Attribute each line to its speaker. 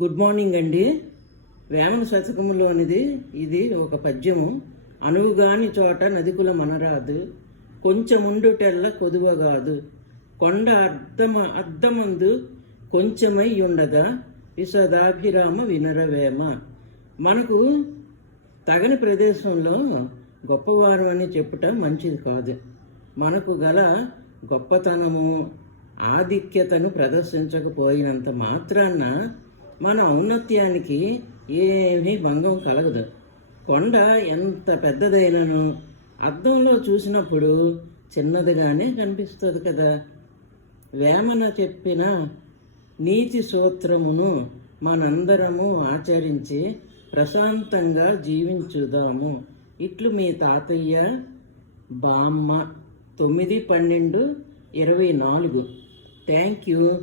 Speaker 1: Good morning అండి. వేమన శతకములోనిది. ఇది ఒక పద్యము. అనువుగాని చోట నదికుల మనరాదు. కొంచెముండుటెల్ల కొదువగాదు కొండ అర్ధమ అర్ధమందు కొంచెమై ఉండగా విశదాభిరామ వినరవేమ. మనకు తగని ప్రదేశంలో గొప్పవారం అని చెప్పుట మంచిది కాదు. మనకు గల గొప్పతనము ఆధిక్యతను ప్రదర్శించకపోయినంత మాత్రాన మన ఔన్నత్యానికి ఏమీ భంగం కలగదు. కొండ ఎంత పెద్దదైనను అద్దంలో చూసినప్పుడు చిన్నదిగానే కనిపిస్తుంది కదా. వేమన చెప్పిన నీతి సూత్రమును మనందరము ఆచరించి ప్రశాంతంగా జీవించుదాము. ఇట్లు మీ తాతయ్య బామ్మ తొమ్మిది పన్నెండు ఇరవై నాలుగు. Thank you